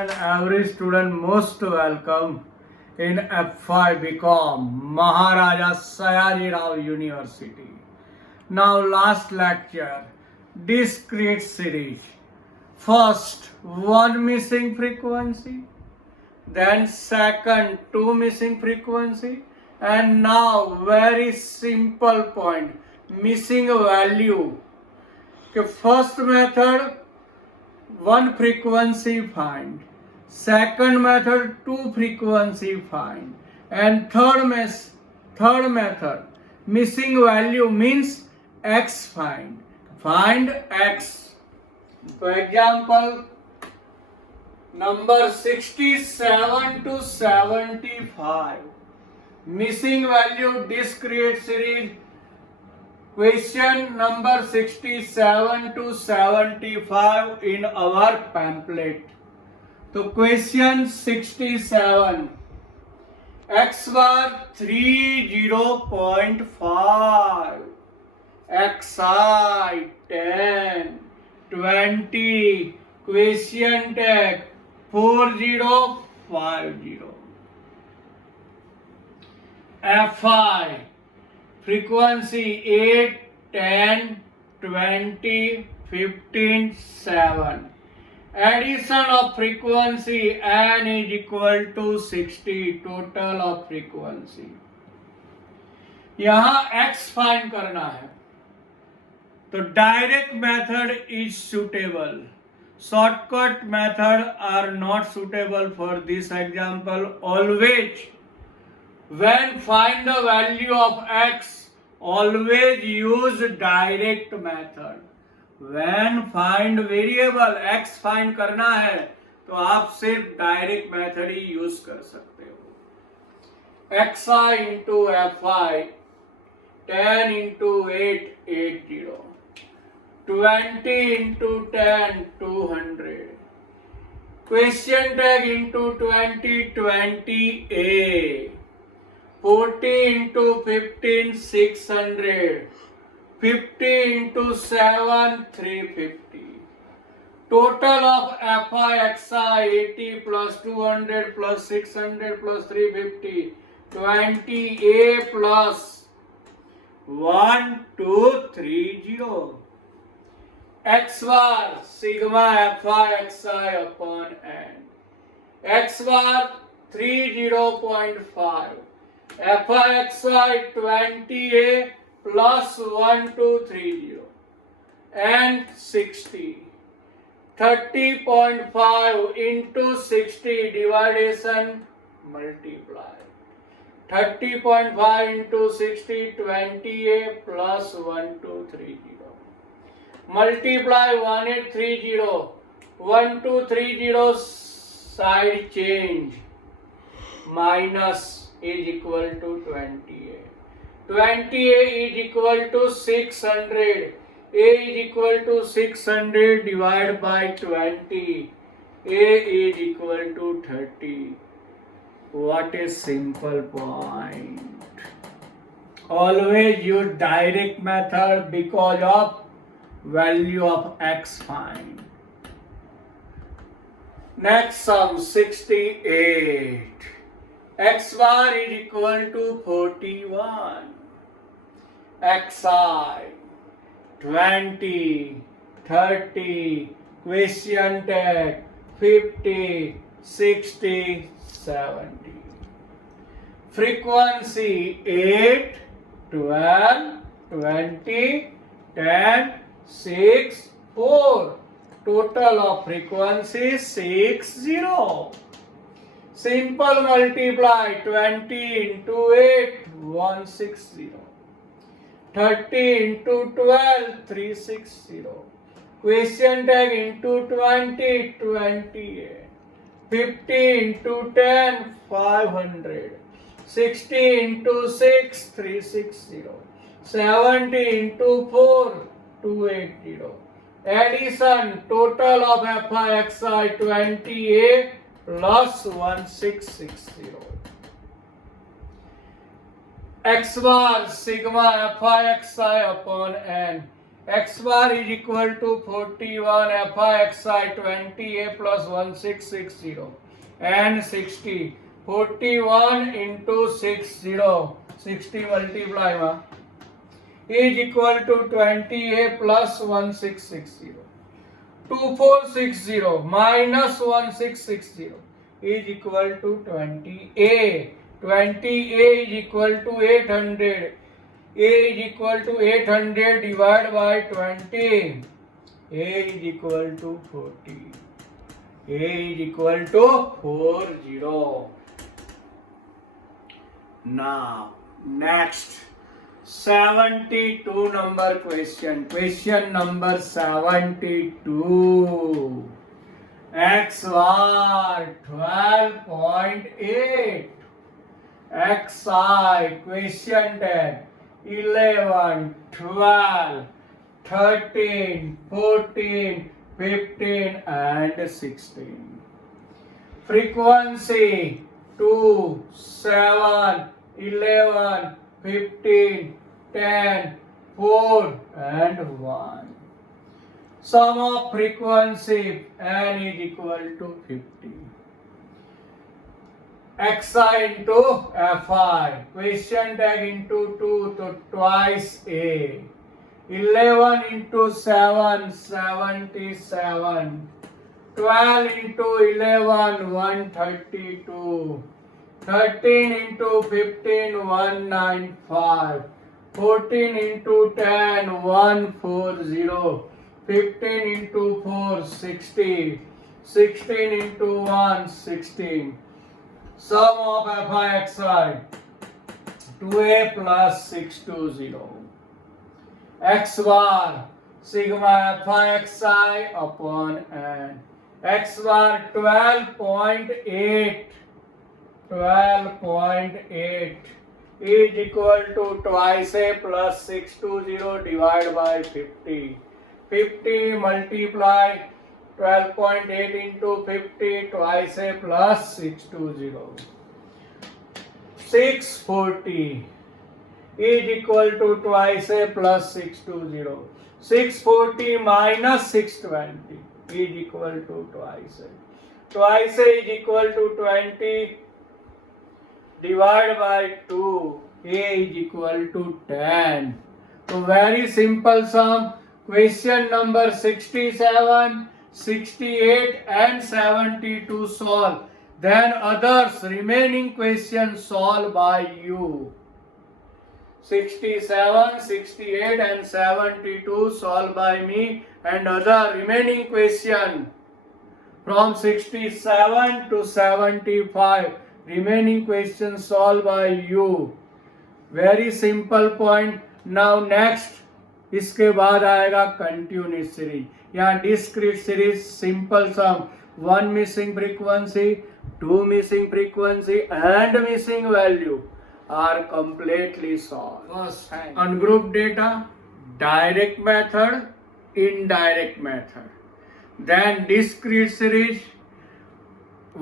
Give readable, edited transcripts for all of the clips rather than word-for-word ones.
and every student most welcome in FI BCom Maharaja Sayaji Rao University. Now last lecture, discrete series. First, one missing frequency, then second, two missing frequency, and now very simple point, missing value. Okay, first method, one frequency find, second method two frequency find, and third method missing value means x find x. For example, number 67 to 75, missing value discrete series. Question number 67 to 75 in our pamphlet. So question 67, x bar 30.5, xi 10, 20, question tag 4050. Fi frequency 8, 10, 20, 15, 7. Addition of frequency n is equal to 60, total of frequency. यहाँ x find करना है, तो direct method is suitable. Shortcut method are not suitable for this example. Always when find the value of x, always use direct method. when find variable x find करना है तो आप सिर्फ direct method ही use कर सकते हो. xi into fi 10 into 8 80, 20 into 10 200, question tag into 20 20a, 40 into 15 600, 50 into 7 350. Total of fi xi 80 plus 200 plus 600 plus 350, 20a plus 1230. X bar sigma fi xi upon n. X bar 30.5, fi xi 20a plus 1230 and 60. 30.5 into 60 dividation multiply. 30.5 into 60 20a plus 1230. Multiply 1830, 1230 side change minus is equal to 20a. 20a is equal to 600. A is equal to 600 divided by 20. A is equal to 30. What a simple point. Always use direct method because of value of x find. Next sum 68. X bar is equal to 41. Xi 20, 30, question tag 50, 60, 70. Frequency 8, 12, 20, 10, 6, 4. Total of frequency 60. Simple multiply 20 into 8 160, 30 into 12 360, question tag into 20 28, 50 into 10 500, 60 into 6 360, 70 into 4 280. Addition total of fi xi 20a plus 1660. X bar sigma fi xi upon n. x bar is equal to 41 fi xi 20a plus 1660 and 60. 41 into 60 multiply is equal to 20a plus 1660. 2460 minus 1660 is equal to 20a. 20a is equal to 800. A is equal to 800 divided by 20. A is equal to 40. A is equal to 40. Now, next 72 number question. Question number 72. X bar 12.8. XI question 10. 11, 12, 13, 14, 15 and 16. Frequency 2, 7, 11, 15, 10, 4 and 1. Sum of frequency n is equal to 50. Xi into Fi. Question tag into 2, so twice A. 11 into 7, 77. 12 into 11, 132. 13 into 15, 195. 14 into 10, 140. 15 into 4, 60. 16 into 1, 16. Sum of Fi xi 2a plus 620. X bar sigma Fi xi upon n. X bar 12.8 is equal to twice a plus 620 divided by 50. 50 multiply 12.8 into 50 twice a plus 620. 640 is equal to twice a plus 620. 640 minus 620 is equal to twice a. Twice a is equal to 20 divided by 2. A is equal to 10. So very simple sum. Question number 67. 68 and 72 solve. Then others remaining questions solved by you. 67, 68 and 72 solved by me, and other remaining question from 67 to 75 remaining questions solved by you. Very simple point. Now next इसके बाद आएगा continuous series. यहाँ discrete series simple sum 1 missing frequency 2 missing frequency and missing value are completely solve. First ungroup data, direct method, indirect method. Then discrete series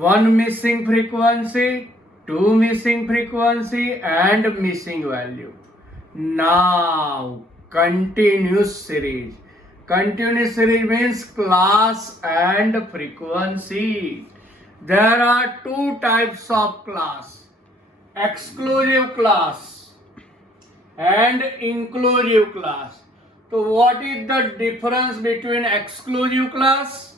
1 missing frequency, 2 missing frequency and missing value. Now continuous series. Continuous series means class and frequency. There are two types of class: exclusive class and inclusive class. So what is the difference between exclusive class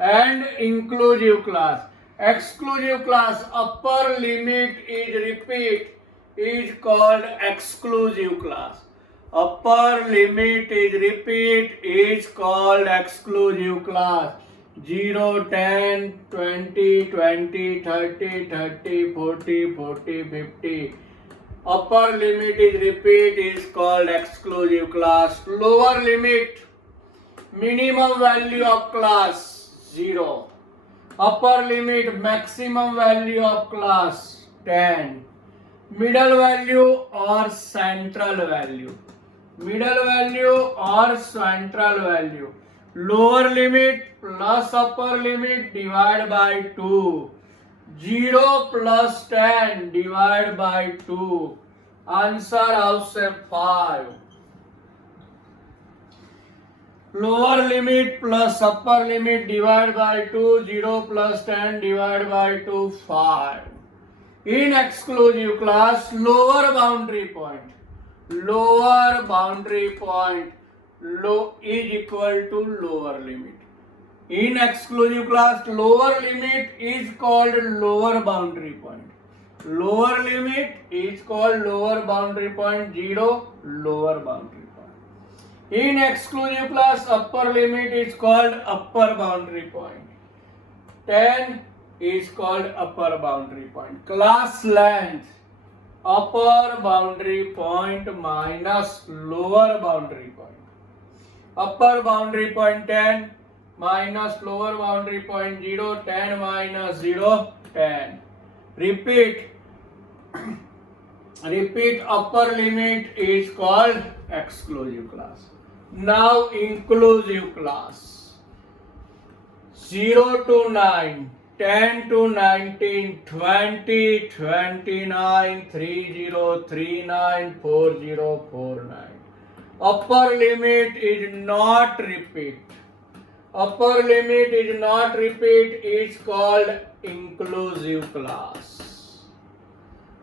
and inclusive class? Exclusive class upper limit is repeat is called exclusive class. Upper limit is repeat is called exclusive class. 0, 10, 20, 20, 30, 30, 40, 40, 50. Upper limit is repeat is called exclusive class. Lower limit, minimum value of class 0. Upper limit, maximum value of class 10. Middle value or central value. Middle value or central value. Lower limit plus upper limit divided by 2. 0 plus 10 divided by 2. Answer આવશે 5. lower limit plus upper limit divided by 2, 0 plus 10 divided by 2, 5. In exclusive class, lower boundary point is equal to lower limit. In exclusive class, lower limit is called lower boundary point. Lower limit is called lower boundary point, 0 lower boundary point. In exclusive class, upper limit is called upper boundary point. 10 is called upper boundary point. Class length, upper boundary point minus lower boundary point. Upper boundary point 10 minus lower boundary point 0, 10 minus 0, 10. Repeat. Upper limit is called exclusive class. Now inclusive class. 0 to 9, 10 to 19, 20, 29, 30, 39, 40, 49. Upper limit is not repeat. Upper limit is not repeat is called inclusive class.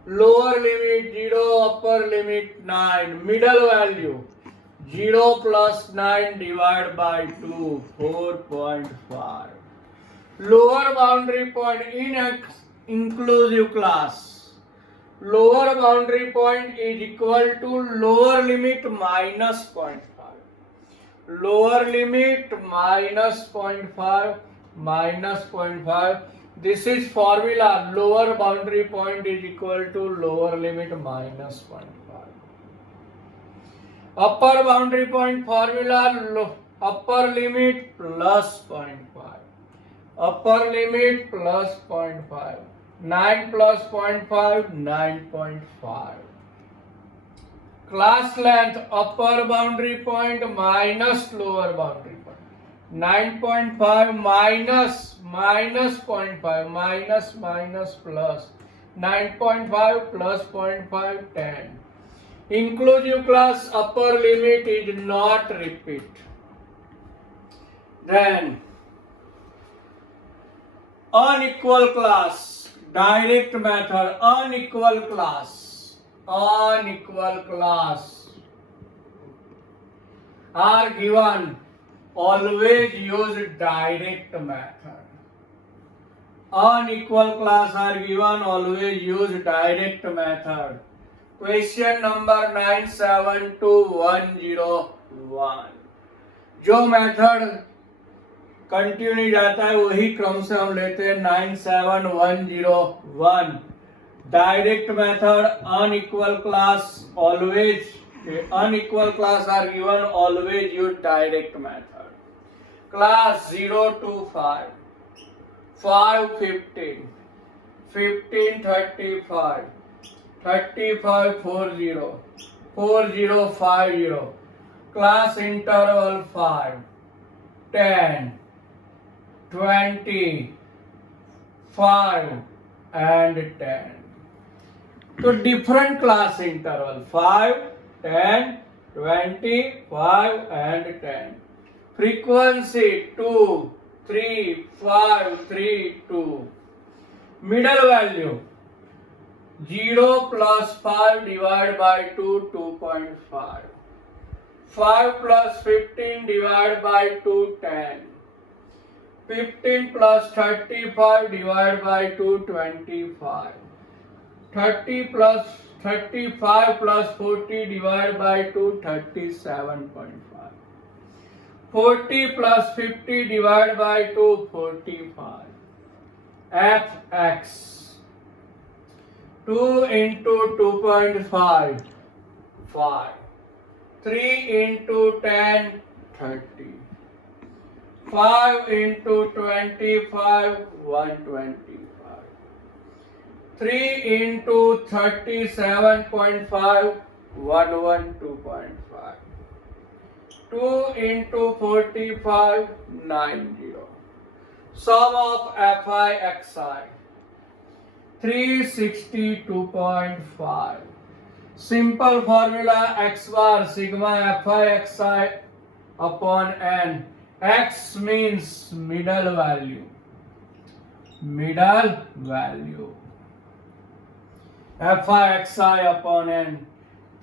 Lower limit 0, upper limit 9. Middle value 0 plus 9 divided by 2, 4.5. Lower boundary point in inclusive class. Lower boundary point is equal to lower limit minus 0.5. Lower limit minus 0.5 minus 0.5. This is formula. Lower boundary point is equal to lower limit minus 0.5. Upper boundary point formula, upper limit plus 0.5. Upper limit plus 0.5. 9 plus 0.5, 9.5. Class length, upper boundary point minus lower boundary point. 9.5 minus 0.5 minus plus 9.5 plus 0.5, 10. Inclusive class, upper limit is not repeat. Then unequal class, direct method, unequal class are given, always use direct method. Unequal class are given, always use direct method. Question number 972-101. जो method continue जाता है वही क्रम से हम लेते हैं. 97101. Direct method, unequal class, always unequal class are given, always use direct method. Class 0 to 5, 5 15, 15 35, 35 40, 40 50. Class interval 5, 10, 20, 5 and 10. So different class interval 5, 10, 20, 5 and 10. Frequency 2, 3, 5, 3, 2. Middle value 0 plus 5 divided by 2, 2.5. 5 plus 15 divided by 2, 10. 15 plus 35 divided by 2, 25. 30 plus 35 plus 40 divided by 2, 37.5. 40 plus 50 divided by 2, 45. Fx 2 into 2.5, 5. 3 into 10, 30. 5 into 25, 125. 3 into 37.5, 112.5. 2 into 45, 90. Sum of Fi Xi 362.5. Simple formula X bar sigma Fi Xi upon n. X means middle value. Middle value. Fi xi upon n.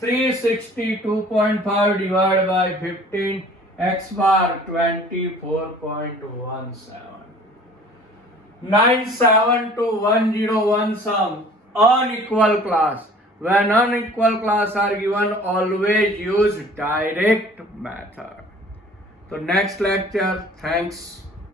362.5 divided by 15, x bar 24.17. 97 to 101 sum. Unequal class. When unequal class are given, always use direct method. So next lecture. Thanks.